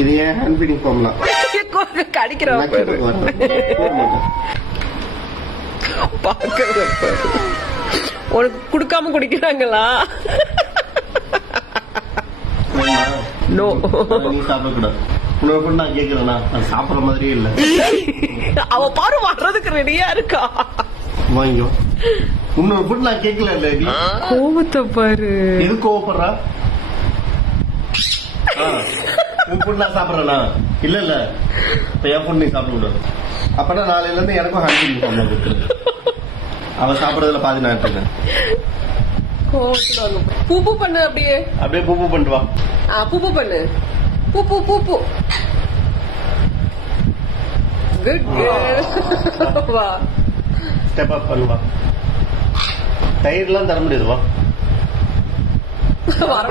இது ஏன் hand feeding ஃபார்ம்லாம் கடிக்கிறோம் உனக்கு குடுக்காம குடிக்கிறாங்களா? நோ, நீ சாப்பிடக்கூடாது. இன்னொரு பொண்ணு நான் கேட்கறேன்னா அது சாப்பிட்ற மாதிரியே இல்ல. அவ பாரு வர்றதுக்கு ரெடியா இருக்கா. வாங்கியோ. இன்னொரு பொண்ணு நான் கேட்கல இல்ல. கோவத்தை பாரு. எது கோவப்படுறா? உன் பொண்ணு நான் சாப்பிட்றேனா? இல்ல இல்ல, இப்ப என் பொண்ணு நீ சாப்பிடக்கூடாது. அப்பனா நாளையில இருந்து எனக்கும் ஹேண்ட் பண்ண. அவன் சாப்பிடறதுல பாதி நான் எடுத்துக்கேன். பூப்பு பண்ணு. அப்படியே அப்படியே பூப்பு பண்ணிட்டு வா. பூப்பு பண்ணு. பூப்பு பூப்பு. Good girl. வா ஸ்டெப் அப் பண்ணுவா. தயிர்லாம் தர முடியாது. வா வர